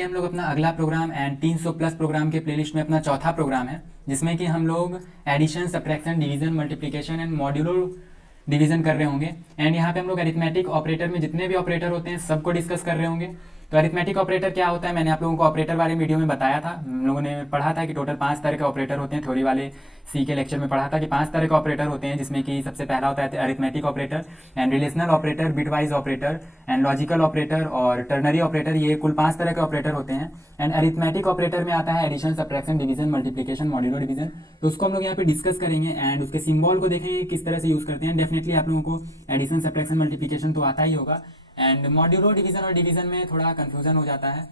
हैं हम लोग अपना अगला प्रोग्राम एंड 300 प्लस प्रोग्राम के प्लेलिस्ट में अपना चौथा प्रोग्राम है, जिसमें कि हम लोग addition, subtraction, division, multiplication and modulo division कर रहे होंगे। एंड यहाँ पे हम लोग अरिथमेटिक ऑपरेटर में जितने भी ऑपरेटर होते हैं सबको डिस्कस कर रहे होंगे। तो अरिथमेटिक ऑपरेटर क्या होता है, मैंने आप लोगों को ऑपरेटर वाले वीडियो में बताया था। हम लोगों ने पढ़ा था कि टोटल 5 तरह के ऑपरेटर होते हैं। थ्योरी वाले सी के लेक्चर में पढ़ा था कि 5 तरह के ऑपरेटर होते हैं, जिसमें कि सबसे पहला होता है arithmetic operator and relational operator, bitwise operator and logical operator और टर्नरी ऑपरेटर। ये कुल 5 तरह के ऑपरेटर होते हैं। एंड अरिथमेटिक ऑपरेटर में आता है addition, subtraction, division, multiplication, modulo division. तो उसको हम लोग यहाँ पे डिस्कस करेंगे एंड उसके सिंबल को देखेंगे किस तरह से यूज करते हैं। डेफिनेटली आप लोगों को एडिशन, सब्ट्रैक्शन, मल्टीप्लिकेशन तो आता ही होगा। एंड मॉड्यूलो डिवीजन और डिवीजन में थोड़ा कंफ्यूजन हो जाता है,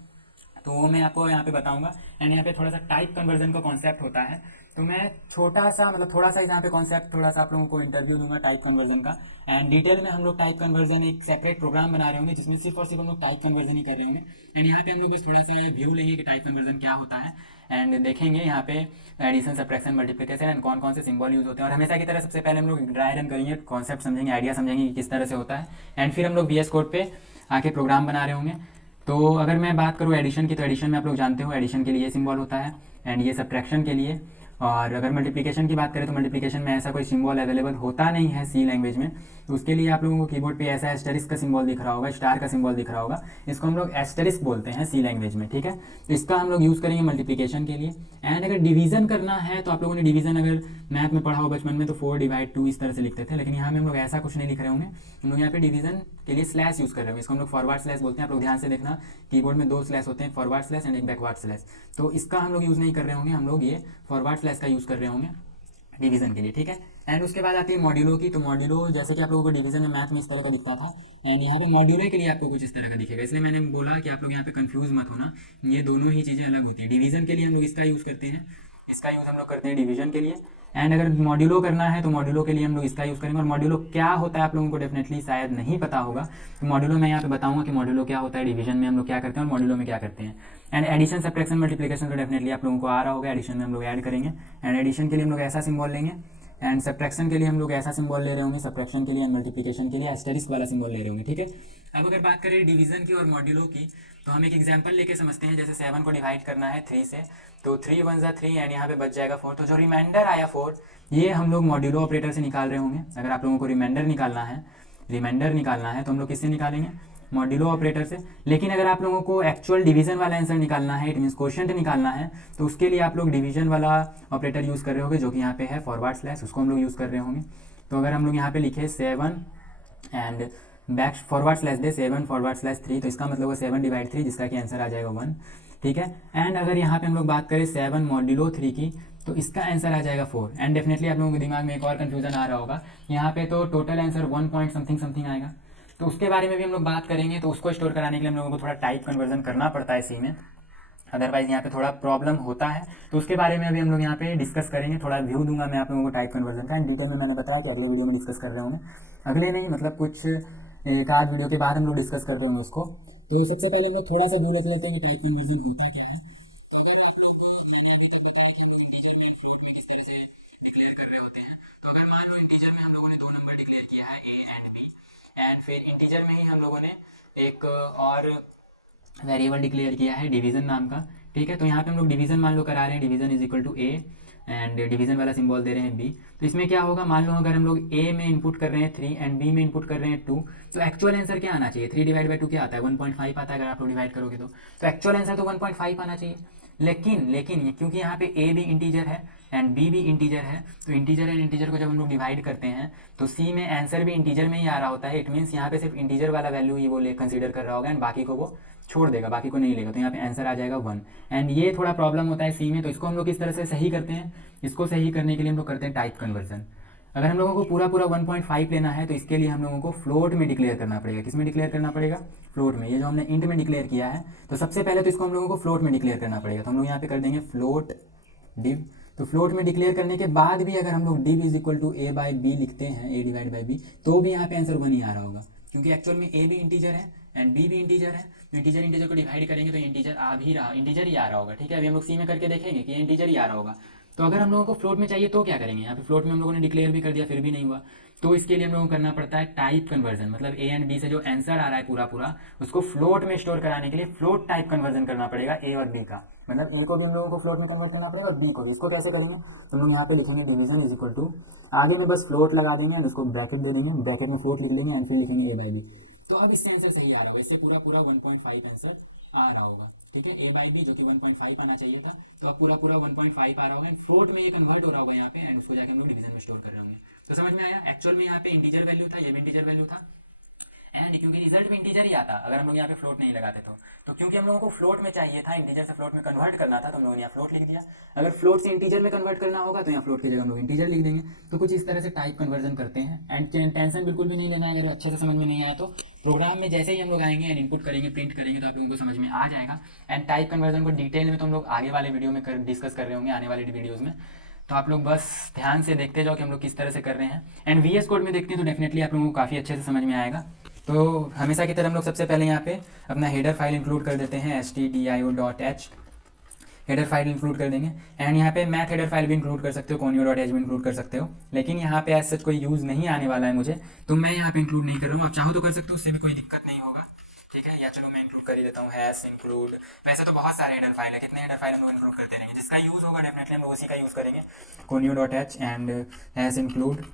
तो वो मैं आपको यहाँ पे बताऊंगा। एंड यहाँ पे थोड़ा सा टाइप कन्वर्जन का कॉन्सेप्ट होता है, तो मैं थोड़ा सा यहाँ पे कॉन्सेप्ट थोड़ा सा आप लोगों को इंटरव्यू दूंगा टाइप कन्वर्जन का। एंड डिटेल में हम लोग टाइप कन्वर्जन एक सेपरेट प्रोग्राम बना रहे होंगे, जिसमें सिर्फ और सिर्फ हम लोग टाइप कन्वर्जन ही कर रहे होंगे। एंड यहाँ पे हम लोग बस थोड़ा सा व्यू लेंगे कि टाइप कन्वर्जन क्या होता है एंड देखेंगे यहाँ पे एडिशन, सब्ट्रैक्शन, मल्टीप्लिकेशन एंड कौन कौन से सिंबल यूज होते हैं। और हमेशा की तरह सबसे पहले हम लोग ड्राई रन करेंगे, कॉन्सेप्ट समझेंगे, आइडिया समझेंगे कि किस तरह से होता है। एंड फिर हम लोग VS कोड पे आके प्रोग्राम बना रहे होंगे। तो अगर मैं बात करूँ एडिशन की, तो एडिशन में आप लोग जानते हो एडिशन के लिए ये सिंबल होता है एंड ये सब्ट्रैक्शन के लिए। और अगर मल्टीप्लिकेशन की बात करें तो मल्टीप्लिकेशन में ऐसा कोई सिंबल अवेलेबल होता नहीं है सी लैंग्वेज में। तो उसके लिए आप लोगों को कीबोर्ड पे ऐसा एस्टेरिस्क का सिंबल दिख रहा होगा, स्टार का सिंबल दिख रहा होगा। इसको हम लोग एस्टेरिस्क बोलते हैं सी लैंग्वेज में, ठीक है। तो इसका हम लोग यूज़ करेंगे मल्टीप्लिकेशन के लिए। एंड अगर डिवीजन करना है तो आप लोगों ने डिवीजन अगर मैथ में पढ़ा हो बचपन में, तो 4/2 इस तरह से लिखते थे, लेकिन यहाँ में हम लोग ऐसा कुछ नहीं लिख रहे होंगे। हम लोग यहाँ पे डिवीजन के लिए स्लैश यूज़ कर रहे होंगे। इसको हम लोग फॉरवर्ड स्लैश बोलते हैं। आप लोग ध्यान से देखना, कीबोर्ड में 2 स्लैश होते हैं, फॉरवर्ड स्लैश एंड एक बैकवर्ड स्लैश। तो इसका हम लोग यूज़ नहीं कर रहे होंगे, हम लोग ये फॉरवर्ड स्लैश का यूज़ कर रहे होंगे डिवीजन के लिए, ठीक है। एंड उसके बाद आती है मॉड्यूलो की। तो मॉड्यूलो जैसे कि आप लोगों को डिवीजन में मैथ में इस तरह का दिखता था, एंड यहाँ पे मॉड्यूलो के लिए आपको कुछ इस तरह का दिखेगा। इसलिए मैंने बोला कि आप लोग यहाँ पे कंफ्यूज मत होना, ये दोनों ही चीज़ें अलग होती है। डिवीजन के लिए हम लोग इसका यूज़ करते हैं, इसका यूज़ हम लोग करते हैं डिवीजन के लिए। एंड अगर मॉड्यूलो करना है तो मॉड्यूलो के लिए हम लोग इसका यूज़ करेंगे। और मॉड्यूलो क्या होता है आप लोगों को डेफिनेटली शायद नहीं पता होगा, तो मॉड्यूलो मैं यहाँ पे बताऊंगा कि मॉड्यूलो क्या होता है, डिवीजन में हम लोग क्या करते हैं और मॉड्यूलो में क्या करते हैं। एंड एडिशन, सब्ट्रैक्शन, मल्टीप्लिकेशन तो डेफिनेटली आप लोगों को आ रहा होगा। एडिशन में हम लोग ऐड करेंगे एंड एडिशन के लिए हम लोग ऐसा सिंबल लेंगे एंड सब्ट्रैक्शन के लिए हम लोग ऐसा सिंबल ले रहे होंगे, सब्ट्रैक्शन के लिए एंड मल्टीप्लिकेशन के लिए एस्टेरिस्क वाला सिंबल ले रहे होंगे, ठीक है। अब अगर बात करें डिवीजन की और मॉड्यूलो की, तो हम एक एग्जांपल लेके समझते हैं। जैसे 7 को डिवाइड करना है 3 से, तो 3 1 ज़ा 3 एंड यहाँ पे बच जाएगा 4। तो जो रिमाइंडर आया 4, ये हम लोग मॉड्यूलो ऑपरेटर से निकाल रहे होंगे। अगर आप लोगों को रिमाइंडर निकालना है तो हम लोग किससे निकालेंगे, मॉड्यूलो ऑपरेटर से। लेकिन अगर आप लोगों को एक्चुअल डिवीजन वाला आंसर निकालना है, इट मीन्स क्वोशिएंट निकालना है, तो उसके लिए आप लोग डिवीजन वाला ऑपरेटर यूज़ कर रहे होंगे, जो कि यहाँ पे है फॉरवर्ड स्लैश, उसको हम लोग यूज़ कर रहे होंगे। तो अगर हम लोग यहाँ पे लिखे 7 and back forward slash they 7 forward slash 3, तो इसका मतलब है 7/3, जिसका कि आंसर आ जाएगा 1, ठीक है। एंड अगर यहाँ पे हम लोग बात करें 7 मॉड्यूलो 3 की, तो इसका आंसर आ जाएगा 4। एंड डेफिनेटली आप लोगों के दिमाग में एक और कन्फ्यूजन आ रहा होगा, यहाँ पे तो total answer 1 point something something आएगा। तो उसके बारे में भी हम लोग बात करेंगे। तो उसको स्टोर कराने के लिए हम लोगों को थोड़ा टाइप कन्वर्जन करना पड़ता है सी में, अदरवाइज यहाँ पे थोड़ा प्रॉब्लम होता है। तो उसके बारे में अभी हम लोग यहाँ पे डिस्कस करेंगे। थोड़ा व्यू दूंगा मैं आप लोगों को टाइप कन्वर्जन का। एंड डिटेल में मैंने बताया कि अगले वीडियो में डिस्कस कर रहे होंगे, अगले नहीं मतलब कुछ एक आध वीडियो के बाद हम लोग डिस्कस कर रहे होंगे उसको। तो सबसे पहले हम लोग थोड़ा सा व्यू लेते हैं कि टाइप कन्वर्जन होता क्या है। एंड फिर इंटीजर में ही हम लोगों ने एक और वेरिएबल डिक्लेयर किया है डिवीजन नाम का, ठीक है। तो यहाँ पे हम लोग डिवीजन मान लो करा रहे हैं, division is equal to A and division वाला सिंबल दे रहे हैं बी। तो इसमें क्या होगा, मान लो अगर हम लोग ए में इनपुट कर रहे हैं 3 एंड बी में इनपुट कर रहे हैं 2, तो एक्चुअल आंसर क्या आना चाहिए, 3/2 क्या आता है, 1.5 आता है। अगर आप लोग डिवाइड करोगे तो एक्चुअल आंसर तो 1.5 आना चाहिए। लेकिन क्योंकि यहाँ पे ए भी इंटीजर है एंड बी भी इंटीजर है, तो इंटीजर एंड इंटीजर को जब हम लोग डिवाइड करते हैं तो सी में आंसर भी इंटीजर में ही आ रहा होता है। इट मीन्स यहाँ पे सिर्फ इंटीजर वाला वैल्यू ही वो ले कंसीडर कर रहा होगा एंड बाकी को वो छोड़ देगा, बाकी को नहीं लेगा। तो यहाँ पे आंसर आ जाएगा 1। एंड ये थोड़ा प्रॉब्लम होता है सी में, तो इसको हम लोग किस तरह से सही करते हैं, इसको सही करने के लिए हम लोग करते हैं टाइप कन्वर्जन। अगर हम लोगों को पूरा 1.5 लेना है तो इसके लिए हम लोगों को फ्लोट में डिक्लेयर करना पड़ेगा। किस में डिक्लेयर करना पड़ेगा, फ्लोट में। ये जो हमने इंट में डिक्लेयर किया है, तो सबसे पहले तो इसको हम लोगों को फ्लोट में डिक्लेयर करना पड़ेगा। तो हम लोग यहाँ पे कर देंगे फ्लोट डिव। तो फ्लोट में डिक्लेयर करने के बाद भी अगर हम लोग div is equal to a/b लिखते हैं, a/b, तो भी यहाँ पे आंसर 1 ही आ रहा होगा, क्योंकि एक्चुअल में a भी इंटीजर है एंड b भी इंटीजर है। तो इंटीजर को डिवाइड करेंगे तो इंटीजर इंटीजर ही आ रहा होगा, ठीक है। अभी हम लोग सी में करके देखेंगे कि इंटीजर ही आ रहा होगा। तो अगर हम लोगों को फ्लोट में चाहिए तो क्या करेंगे, यहाँ पे फ्लोट में हम लोगों ने डिक्लेयर भी कर दिया फिर भी नहीं हुआ, तो इसके लिए हम लोगों को करना पड़ता है टाइप कन्वर्जन, मतलब ए एंड बी से जो आंसर आ रहा है पूरा पूरा उसको फ्लोट में स्टोर कराने के लिए फ्लोट टाइप कन्वर्जन करना पड़ेगा ए और बी का। मतलब ए को भी हम लोगों को फ्लोट में कन्वर्ट करना पड़ेगा और बी को भी। इसको कैसे करेंगे, तो हम लोग यहाँ पे लिखेंगे डिवीजन इज इक्वल टू, आगे में बस फ्लोट लगा देंगे एंड उसको ब्रैकेट दे देंगे, ब्रैकेट में फ्लोट लिख लेंगे एंड फिर लिखेंगे ए बाई बी। तो अब इससे आंसर सही आ रहा है, इससे पूरा पूरा 1.5 आंसर आ रहा होगा। ठीक है, ए बाई बी जो कि 1.5 आना चाहिए था, तो अब पूरा पूरा 1.5 आ रहा होगा। फ्लोट में ये कन्वर्ट हो रहा होगा यहाँ पे एंड उसको जाके हम लोग डिवीजन में स्टोर कर रहे होंगे। तो समझ में आया, एक्चुअल में यहाँ पे इंटीजर वैल्यू था, ये भी इंटीजर वैल्यू था एंड क्योंकि रिजल्ट भी इंटीजर ही आता अगर हम लोग यहाँ पे फ्लोट नहीं लगाते तो क्योंकि हम लोगों को फ्लोट में चाहिए था, इंटीजर से फ्लोट में कन्वर्ट करना था, तो हम लोगों ने यहाँ फ्लोट लिख दिया। अगर फ्लोट से इंटीजर में कन्वर्ट करना होगा तो यहाँ फ्लोट की जगह हम लोग इंटीजर लिख देंगे। तो कुछ इस तरह से टाइप कन्वर्जन करते हैं एंड टेंशन बिल्कुल भी नहीं लेना है। अगर अच्छे से समझ में नहीं आया तो प्रोग्राम में जैसे ही हम लोग आएंगे एंड इनपुट करेंगे, प्रिंट करेंगे, तो आप लोगों को समझ में आ जाएगा। एंड टाइप कन्वर्जन को डिटेल में तो हम लोग आगे वाले वीडियो में डिस्कस कर रहे होंगे, आने वाले वीडियोज़ में। तो आप लोग बस ध्यान से देखते जाओ कि हम लोग किस तरह से कर रहे हैं। एंड वी एस कोड में देखते हैं तो डेफिनेटली आप लोगों को काफ़ी अच्छे से समझ में आएगा। तो हमेशा की तरह हम लोग सबसे पहले यहाँ पे अपना हेडर फाइल इंक्लूड कर देते हैं, stdio.h हेडर फाइल इंक्लूड कर देंगे। एंड यहाँ पे मैथ हेडर फाइल भी इंक्लूड कर सकते हो, conio.h भी इंक्लूड कर सकते हो, लेकिन यहाँ पे ऐसा कोई यूज़ नहीं आने वाला है मुझे, तो मैं यहाँ पे इंक्लूड नहीं कर रहा हूँ। आप चाहो तो कर सकते हो, उससे भी कोई दिक्कत नहीं होगा। ठीक है, या चलो मैं इंक्लूड कर ही देता हूँ, हैश इंक्लूड। वैसे तो बहुत सारे हेडर फाइल है, कितने हेडर फाइल हम लोग इंक्लूड करते रहेंगे, जिसका यूज़ होगा डेफिनेटली हम लोग उसी का यूज़ करेंगे। conio.h and hash include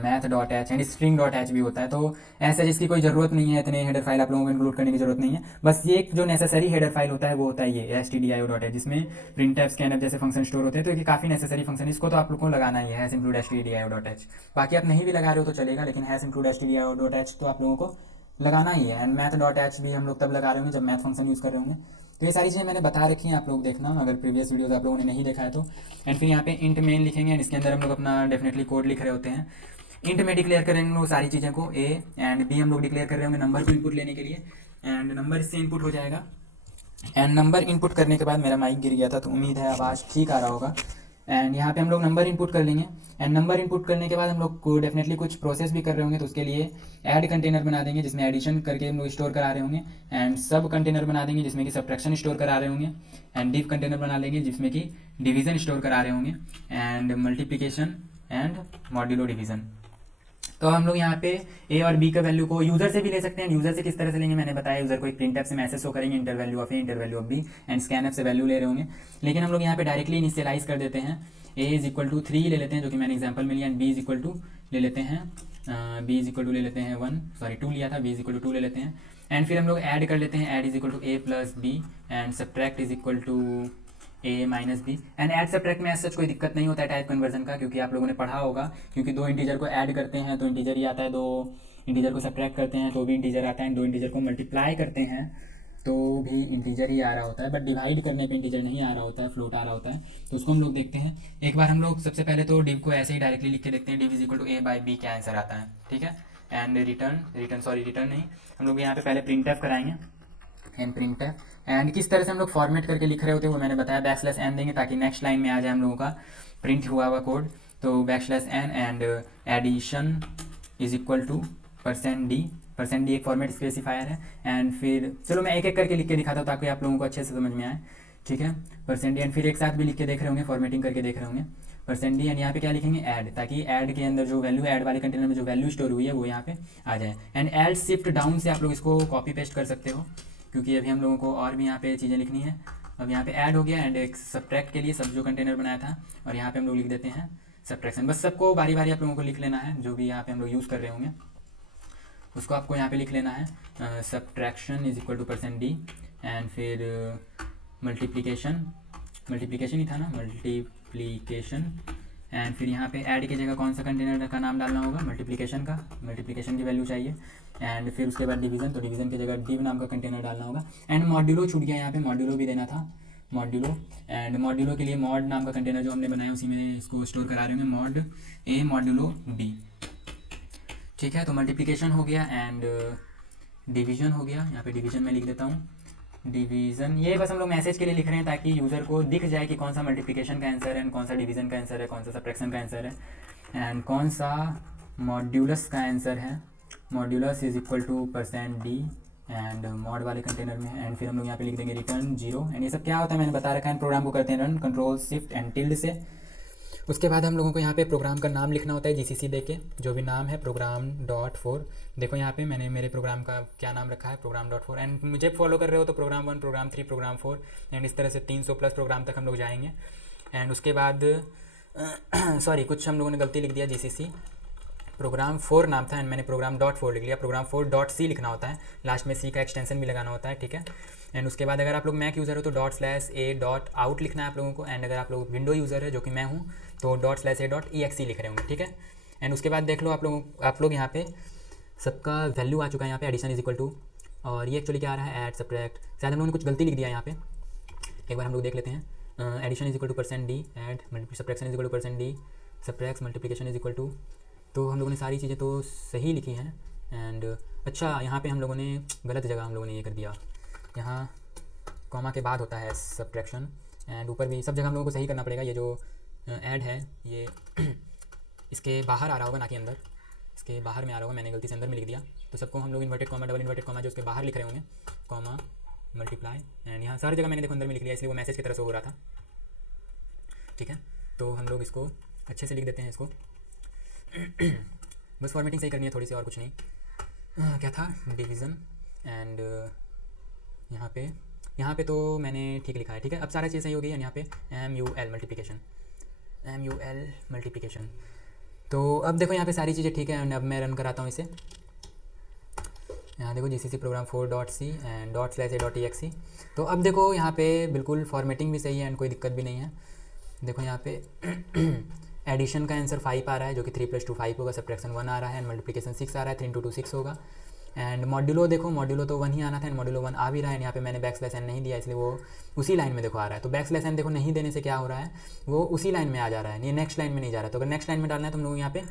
math.h and string.h भी होता है। तो ऐसा जिसकी कोई ज़रूरत नहीं है, इतने हेडर फाइल आप लोगों को इंक्लूड करने की ज़रूरत नहीं है। बस ये जो नेसेसरी हेडर फाइल होता है वो होता है ये stdio.h, जिसमें printf scanf जैसे फंक्शन स्टोर होते हैं। तो ये काफ़ी नेसेसरी फंक्शन है, इसको तो आप लोग को लगाना ही है, include stdio.h। बाकी आप नहीं भी लगा रहे हो तो चलेगा, लेकिन include stdio.h तो आप लोगों को लगाना ही है। एंड math.h भी हम लोग तब लगा रहे होंगे जब मैथ फंक्शन यूज़ कर रहे होंगे। तो ये सारी चीज़ें मैंने बता रखी हैं, आप लोग देखना अगर प्रीवियस वीडियोस आप लोगों ने नहीं देखा है तो। एंड फिर यहाँ पे इंट मेन लिखेंगे एंड इसके अंदर हम लोग अपना डेफिनेटली कोड लिख रहे होते हैं। इंट में डिक्लेयर करेंगे लोग सारी चीज़ें को, ए एंड बी हम लोग डिक्लेयर कर रहे होंगे नंबर को इनपुट लेने के लिए, एंड नंबर इससे इनपुट हो जाएगा। एंड नंबर इनपुट करने के बाद, मेरा माइक गिर गया था तो उम्मीद है आवाज़ ठीक आ रहा होगा। एंड यहाँ पे हम लोग नंबर इनपुट कर लेंगे एंड नंबर इनपुट करने के बाद हम लोग को डेफिनेटली कुछ प्रोसेस भी कर रहे होंगे, तो उसके लिए ऐड कंटेनर बना देंगे जिसमें एडिशन करके हम लोग स्टोर करा रहे होंगे, एंड सब कंटेनर बना देंगे जिसमें कि सब्ट्रैक्शन स्टोर करा रहे होंगे, एंड डिव कंटेनर बना लेंगे जिसमें कि डिवीजन स्टोर करा रहे होंगे, and multiplication and modulo division. तो हम लोग यहाँ पे ए और बी का वैल्यू को यूजर से भी ले सकते हैं। यूजर से किस तरह से लेंगे मैंने बताया, यूजर को एक प्रिंटफ से मैसेज शो करेंगे, enter value of A, enter value of B, and scanf से वैल्यू ले रहे होंगे। लेकिन हम लोग यहाँ पे डायरेक्टली इनिशियलाइज कर देते हैं, ए इज इक्वल टू 3 ले लेते हैं जो कि मैंने एग्जाम्पल में लिया, and B is equal to ले लेते हैं, बी इज इक्वल टू ले लेते हैं 2 लिया था, बी इज इक्वल टू 2 ले लेते हैं। एंड फिर हम लोग ऐड कर लेते हैं, add is equal to A plus B and subtract is equal to A minus B. And add subtract में ऐसा कोई दिक्कत नहीं होता है टाइप कन्वर्जन का, क्योंकि आप लोगों ने पढ़ा होगा, क्योंकि दो इंटीजर को ऐड करते हैं तो इंटीजर ही आता है, दो इंटीजर को सब्ट्रैक्ट करते हैं तो भी इंटीजर आता है, दो इंटीजर को मल्टीप्लाई करते हैं तो भी इंटीजर ही आ रहा होता है, बट डिवाइड करने पे इंटीजर नहीं आ रहा होता है, फ्लोट आ रहा होता है। तो उसको हम लोग देखते हैं। एक बार हम लोग सबसे पहले तो डिव को ऐसे ही डायरेक्टली लिख के देखते हैं, div is equal to A by B क्या आंसर आता है। ठीक है, एंड रिटर्न नहीं, हम लोग यहाँ पे पहले प्रिंटफ कराएंगे, एंड प्रिंटफ। एंड किस तरह से हम लोग फॉर्मेट करके लिख रहे होते हैं वो मैंने बताया, बैकस्लैश एन देंगे ताकि नेक्स्ट लाइन में आ जाए हम लोगों का प्रिंट हुआ हुआ कोड। तो backslash N and addition is equal to %d एक फॉर्मेट स्पेसिफायर है। एंड फिर चलो मैं एक एक करके लिख के दिखाता हूँ ताकि आप लोगों को अच्छे से समझ में आए। ठीक है, %d एंड फिर एक साथ भी लिख के देख रहे होंगे, फॉर्मेटिंग करके देख रहे होंगे %d एंड यहाँ पे क्या लिखेंगे, ऐड, ताकि ऐड के अंदर जो वैल्यू, ऐड वाले कंटेनर में जो वैल्यू स्टोर हुई है वो यहाँ पे आ जाए। एंड ऐड शिफ्ट डाउन से आप लोग इसको कॉपी पेस्ट कर सकते हो, क्योंकि अभी हम लोगों को और भी यहाँ पे चीज़ें लिखनी है। अब यहाँ पे ऐड हो गया एंड एक सब्ट्रैक्ट के लिए सब जो कंटेनर बनाया था, और यहाँ पे हम लोग लिख देते हैं सब्ट्रैक्शन। बस सबको बारी बारी आप लोगों को लिख लेना है, जो भी यहाँ पे हम लोग यूज़ कर रहे होंगे उसको आपको यहाँ पे लिख लेना है। Subtraction is equal to %d and फिर मल्टीप्लिकेशन ही था ना, मल्टीप्लिकेशन। एंड फिर यहाँ पे ऐड की जगह कौन सा कंटेनर का नाम डालना होगा, मल्टीप्लिकेशन की वैल्यू चाहिए। एंड फिर उसके बाद डिवीजन, तो डिवीजन की जगह डिव नाम का कंटेनर डालना होगा। एंड मॉड्यूलो छूट गया, यहाँ पे मॉड्यूलो भी देना था, मॉड्यूलो। एंड मॉड्यूलो के लिए मॉड नाम का कंटेनर जो हमने बनाया उसी में इसको स्टोर करा रहे होंगे, मॉड ए मॉड्यूलो बी। ठीक है, तो मल्टीप्लिकेशन हो गया एंड डिवीजन हो गया। यहाँ पे डिवीजन में लिख देता हूँ डिवीज़न, ये बस हम लोग मैसेज के लिए लिख रहे हैं ताकि यूज़र को दिख जाए कि कौन सा मल्टीप्लिकेशन का आंसर है, कौन सा डिवीज़न का आंसर है, कौन सा सब्ट्रैक्शन का आंसर है, एंड कौन सा मॉड्यूलस का आंसर है। Modulus is equal to %d and mod वाले कंटेनर में है। एंड फिर हम लोग यहाँ पे लिख देंगे रिटर्न 0। एंड ये सब क्या होता है मैंने बता रखा है। प्रोग्राम को करते हैं run, control shift and tilde से। उसके बाद हम लोगों को यहाँ पे प्रोग्राम का नाम लिखना होता है जीसीसी दे के, जो भी नाम है प्रोग्राम डॉट 4। देखो यहाँ पे मैंने मेरे प्रोग्राम का क्या नाम रखा है, प्रोग्राम डॉट 4। एंड मुझे फॉलो कर रहे हो तो प्रोग्राम 1, प्रोग्राम 3, प्रोग्राम 4 एंड इस तरह से 300 प्लस प्रोग्राम तक हम लोग जाएंगे। एंड उसके बाद सॉरी कुछ हम लोगों ने गलती लिख दिया, जीसीसी प्रोग्राम 4 नाम था एंड मैंने प्रोग्राम डॉट 4 लिख लिया। प्रोग्राम 4 डॉट सी लिखना होता है, लास्ट में सी का एक्सटेंशन भी लगाना होता है, ठीक है। एंड उसके बाद अगर आप लोग मैक यूज़र हो तो ./a.out लिखना है आप लोगों को। एंड अगर आप लोग विंडो यूज़र है जो कि मैं हूँ तो ./a.exe लिख रहे होंगे, ठीक है। एंड उसके बाद देख लो आप लोग यहाँ पे सबका वैल्यू आ चुका है यहाँ पे, एडिशन इज इक्वल टू, और ये एक्चुअली क्या आ रहा है, ऐड सब्ट्रैक्ट। शायद हम लोगों ने कुछ गलती लिख दिया यहाँ पे, एक बार हम लोग देख लेते हैं। Addition is equal to %d, add subtraction is equal to %d, subtract multiplication is equal to. तो हम लोगों ने सारी चीज़ें तो सही लिखी हैं। एंड अच्छा यहाँ पे हम लोगों ने गलत जगह हम लोगों ने ये कर दिया, यहाँ कॉमा के बाद होता है सब्ट्रैक्शन, एंड ऊपर भी सब जगह हम लोगों को सही करना पड़ेगा। ये जो ऐड है ये इसके बाहर आ रहा होगा ना कि अंदर, इसके बाहर में आ रहा होगा, मैंने गलती से अंदर में लिख दिया। तो सबको हम लोग inverted comma, double inverted comma जो उसके बाहर लिख रहे होंगे, कॉमा मल्टीप्लाई, एंड यहाँ सारी जगह मैंने देखो अंदर में लिख लिया, इसलिए वो मैसेज की तरह से हो रहा था, ठीक है। तो हम लोग इसको अच्छे से लिख देते हैं इसको बस फॉर्मेटिंग सही करनी है थोड़ी सी, और कुछ नहीं। क्या था, डिवीज़न। एंड यहाँ पे तो मैंने ठीक लिखा है, ठीक है। अब सारा चीज़ सही हो गई है। यहाँ पे MUL मल्टीप्लिकेशन। तो अब देखो यहाँ पे सारी चीज़ें ठीक है। एंड अब मैं रन कराता हूँ इसे। यहाँ देखो GCC programme 4.c and ./a.exe। तो अब देखो यहाँ पे बिल्कुल फॉर्मेटिंग भी सही है एंड कोई दिक्कत भी नहीं है। देखो यहाँ पे एडिशन का आंसर 5 आ रहा है, जो कि 3 + 2 5 होगा, सब्ट्रैक्शन 1 आ रहा है, एंड मल्टीप्लिकेशन 6 आ रहा है, 3 × 2 6 होगा। एंड मॉड्यूलो देखो, मॉड्यूलो तो 1 ही आना था एंड मॉड्यूलो 1 आ भी रहा है। यहाँ पे मैंने \n नहीं दिया, इसलिए वो उसी लाइन में देखो आ रहा है। तो \n देखो नहीं देने से क्या हो रहा है, वो उसी लाइन में आ जा रहा है, ये नेक्स्ट लाइन में नहीं जा रहा है। तो अगर नेक्स्ट लाइन में डालना है तो हम लोग यहाँ पे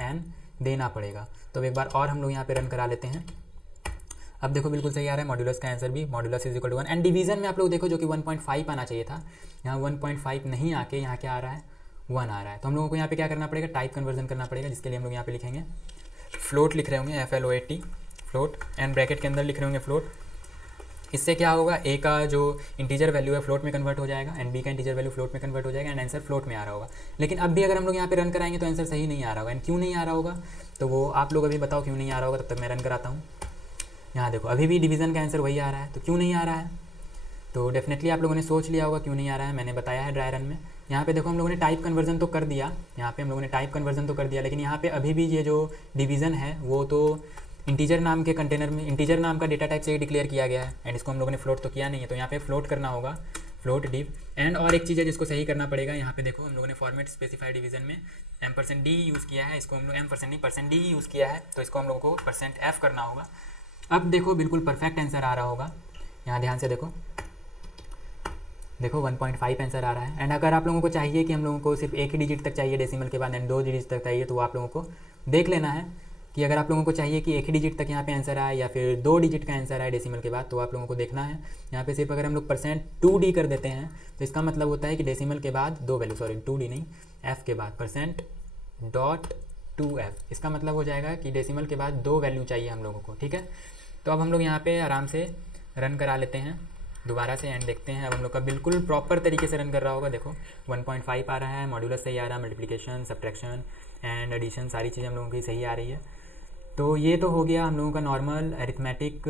\n देना पड़ेगा। तो एक बार और हम लोग यहाँ पे रन करा लेते हैं। अब देखो बिल्कुल सही आ रहा है, मॉड्यूलस का आंसर भी modulus is equal to 1। And division में आप लोग देखो जो कि 1.5 आना चाहिए था, यहाँ 1.5 नहीं आके यहाँ क्या आ रहा है, 1 आ रहा है। तो हम लोगों को यहाँ पे क्या करना पड़ेगा, टाइप कन्वर्जन करना पड़ेगा, जिसके लिए हम लोग यहाँ पे लिखेंगे फ्लोट, लिख रहे होंगे FLOAT फ्लोट, एंड ब्रैकेट के अंदर लिख रहे होंगे फ्लोट। इससे क्या होगा, ए का जो इंटीजर वैल्यू है फ्लोट में कन्वर्ट हो जाएगा एंड बी का इंटीजर वैल्यू फ्लोट में कन्वर्ट हो जाएगा एंड आंसर फ्लोट में आ रहा होगा। लेकिन अब भी अगर हम लोग यहाँ पे रन कराएंगे तो आंसर सही नहीं आ रहा होगा। एंड क्यों नहीं आ रहा होगा तो वो आप लोग अभी बताओ क्यों नहीं आ रहा होगा, तब तक मैं रन कराता हूँ। यहाँ देखो अभी भी डिवीज़न का आंसर वही आ रहा है, तो क्यों नहीं आ रहा है, तो डेफिनेटली आप लोगों ने सोच लिया होगा क्यों नहीं आ रहा है, मैंने बताया है ड्राई रन में। यहाँ पे देखो हम लोगों ने टाइप कन्वर्जन तो कर दिया, यहाँ पे हम लोगों ने टाइप कन्वर्जन तो कर दिया, लेकिन यहाँ पे अभी भी ये जो डिवीज़न है वो तो इंटीजर नाम के कंटेनर में, इंटीजर नाम का डेटा टाइप से ही डिक्लेयर किया गया है एंड इसको हम लोगों ने फ्लोट तो किया नहीं है। तो यहाँ पे फ्लोट करना होगा, फ्लोट डिव। एंड और एक चीज़ है जिसको सही करना पड़ेगा, यहाँ पे देखो हम लोगों ने फॉर्मेट स्पेसिफाइड डिवीजन में %d यूज़ किया है, इसको हम लोग %d नहीं %d ही यूज़ किया है, तो इसको हम लोगों को %f करना होगा। अब देखो बिल्कुल परफेक्ट आंसर आ रहा होगा, यहाँ ध्यान से देखो 1.5 आंसर आ रहा है। एंड अगर आप लोगों को चाहिए कि हम लोगों को सिर्फ एक ही डिजिट तक चाहिए डेसिमल के बाद एंड 2 डिजिट तक चाहिए, तो आप लोगों को देख लेना है कि अगर आप लोगों को चाहिए कि एक ही डिजिट तक यहाँ पे आंसर आए या फिर 2 डिजिट का आंसर आए डेसिमल के बाद, तो आप लोगों को देखना है यहाँ पे सिर्फ अगर हम लोग %2d कर देते हैं तो इसका मतलब होता है कि डेसिमल के बाद 2 वैल्यू, सॉरी 2d नहीं, f के बाद %.2f, इसका मतलब हो जाएगा कि डेसिमल के बाद 2 वैल्यू चाहिए हम लोगों को, ठीक है। तो अब हम लोग यहाँ पे आराम से रन करा लेते हैं दोबारा से एंड देखते हैं अब हम लोग का बिल्कुल प्रॉपर तरीके से रन कर रहा होगा। देखो 1.5 आ रहा है, मॉड्यूलस सही आ रहा है, मल्टीप्लिकेशन, सब्ट्रैक्शन एंड एडिशन सारी चीज़ें हम लोगों की सही आ रही है। तो ये तो हो गया हम लोगों का नॉर्मल अरिथमेटिक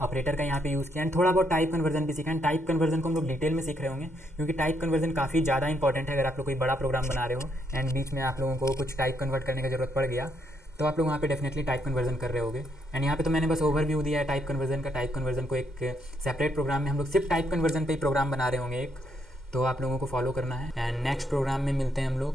ऑपरेटर का यहाँ पे यूज़ किया एंड थोड़ा बहुत टाइप कन्वर्जन भी सीखा। एंड टाइप कन्वर्जन को हम लोग डिटेल में सीख रहे होंगे क्योंकि टाइप कन्वर्जन काफ़ी ज़्यादा इंपॉर्टेंट है। अगर आप लोग कोई बड़ा प्रोग्राम बना रहे हो एंड बीच में आप लोगों को कुछ टाइप कन्वर्ट करने की ज़रूरत पड़ गया तो आप लोग वहाँ पे डेफिनेटली टाइप कन्वर्जन कर रहे होगे। एंड यहाँ पे तो मैंने बस ओवरव्यू दिया है टाइप कन्वर्जन का। टाइप कन्वर्जन को एक सेपरेट प्रोग्राम में हम लोग सिर्फ टाइप कन्वर्जन पे ही प्रोग्राम बना रहे होंगे एक, तो आप लोगों को फॉलो करना है। एंड नेक्स्ट प्रोग्राम में मिलते हैं हम लोग।